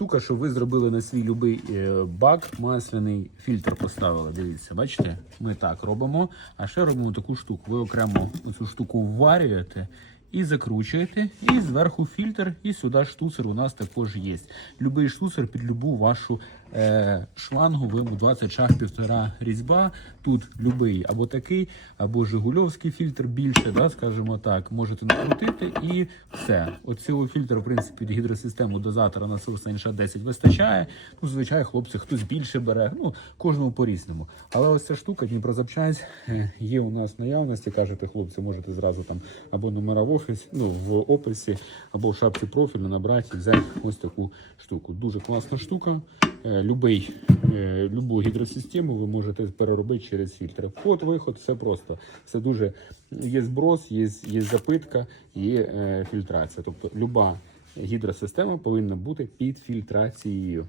штука, що ви зробили на свій любий е, бак, масляний фільтр поставили. Дивіться, бачите? Ми так робимо. А ще робимо таку штуку. Ви окремо цю штуку вварюєте і закручуєте, і зверху фільтр, і сюди штуцер у нас також є. Любий штуцер під любу вашу е, шлангу, ви 20 шаг півтора різьба. Тут любий або такий, або жигульовський фільтр більше, да, скажімо так, можете накрутити і все. Оцього фільтру, в принципі, під гідросистему дозатора насоса НШ 10 вистачає. Ну, звичайно, хлопці, хтось більше бере, ну, кожному по-різному. Але ось ця штука, Дніпрозапчасть, е, є у нас наявності. Кажете, хлопці, можете зразу там або номера в офісі, ну, в описі, або в шапці профілю набрати і взяти ось таку штуку. Дуже класна штука. Е, Любий, е, любу гідросистему ви можете переробити через фільтри. Вход, виход, все просто. Все дуже є зброс, є, є запитка, є е, фільтрація. Тобто люба гідросистема повинна бути під фільтрацією.